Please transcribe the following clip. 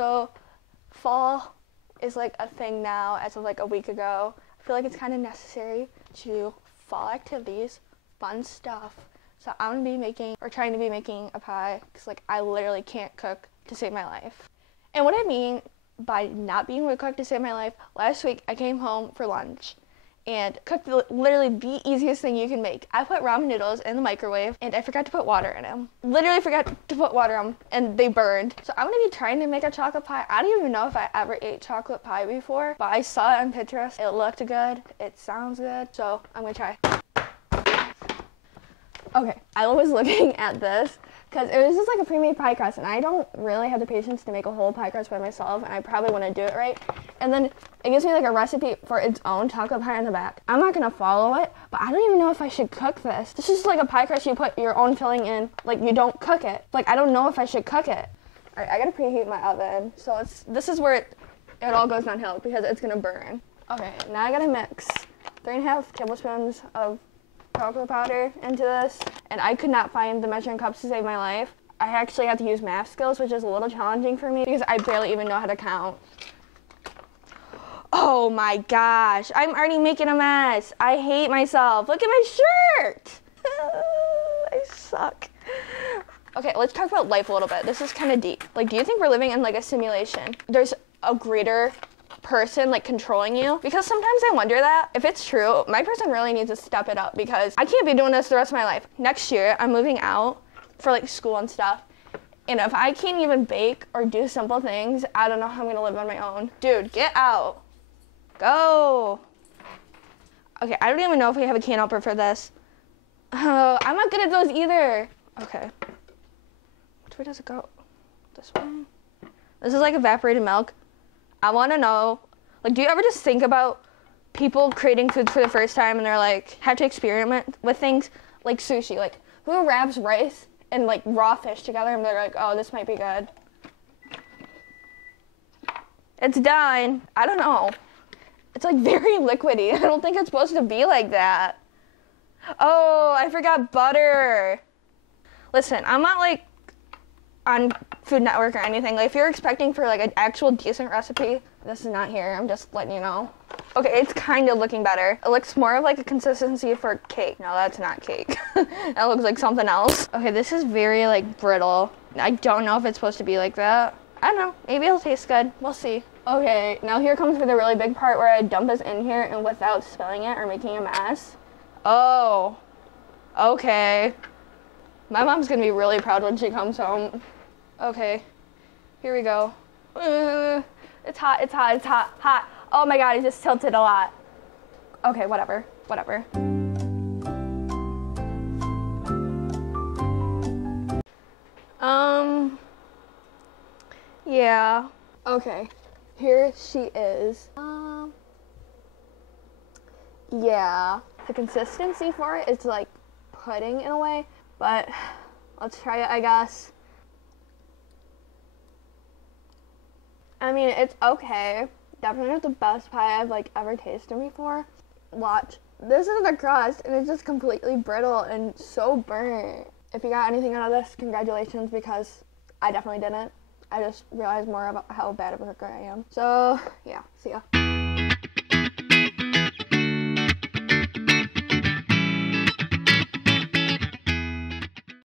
So fall is like a thing now as of like a week ago. I feel like it's kind of necessary to do fall activities, fun stuff. So I'm gonna be making, or trying to be making, a pie, because like I literally can't cook to save my life. And what I mean by not being able to cook to save my life, last week I came home for lunch and cooked literally the easiest thing you can make. I put ramen noodles in the microwave and I forgot to put water in them. Literally forgot to put water in them and they burned. So I'm gonna be trying to make a chocolate pie. I don't even know if I ever ate chocolate pie before, but I saw it on Pinterest. It looked good. It sounds good. So I'm gonna try. Okay, I was looking at this because it was just like a pre-made pie crust, and I don't really have the patience to make a whole pie crust by myself, and I probably want to do it right. And then it gives me like a recipe for its own chocolate pie on the back. I'm not gonna follow it, but I don't even know if I should cook this. This is like a pie crust you put your own filling in, you don't cook it. Like, I don't know if I should cook it. All right, I gotta preheat my oven. So this is where it all goes downhill because it's gonna burn. Okay, now I gotta mix 3.5 tablespoons of chocolate powder into this, and I could not find the measuring cups to save my life. I actually have to use math skills, which is a little challenging for me because I barely even know how to count. Oh my gosh, I'm already making a mess. I hate myself. Look at my shirt. I suck. Okay, let's talk about life a little bit. This is kind of deep. Like, do you think we're living in like a simulation? There's a greater person like controlling you, because sometimes I wonder that if it's true, my person really needs to step it up, because I can't be doing this the rest of my life. Next year I'm moving out for like school and stuff, and if I can't even bake or do simple things, I don't know how I'm gonna live on my own. Dude, get out. Go. Okay, I don't even know if we have a can opener for this. Oh, I'm not good at those either. Okay, which way does it go? This way? This is like evaporated milk. I want to know, like, do you ever just think about people creating food for the first time and they're like, have to experiment with things like sushi? Like, who wraps rice and like raw fish together and they're like, oh, this might be good. It's done. I don't know. It's like very liquidy. I don't think it's supposed to be like that. Oh, I forgot butter. Listen, I'm not like on Food Network or anything. Like, if you're expecting for like an actual decent recipe, this is not here. I'm just letting you know. Okay, it's kind of looking better. It looks more of like a consistency for cake. No, that's not cake. That looks like something else. Okay, this is very like brittle. I don't know if it's supposed to be like that. I don't know. Maybe it'll taste good. We'll see. Okay, now here comes the really big part where I dump this in here and without spilling it or making a mess. Oh, okay. My mom's gonna be really proud when she comes home. Okay, here we go. It's hot, it's hot, it's hot, hot. Oh my god, it just tilted a lot. Okay, whatever. Yeah. Okay, here she is. Yeah. The consistency for it is like pudding in a way, but let's try it, I guess. I mean, it's okay. Definitely not the best pie I've like ever tasted before. Watch. This is the crust, and it's just completely brittle and so burnt. If you got anything out of this, congratulations, because I definitely didn't. I just realized more about how bad of a cooker I am. So, yeah, see ya.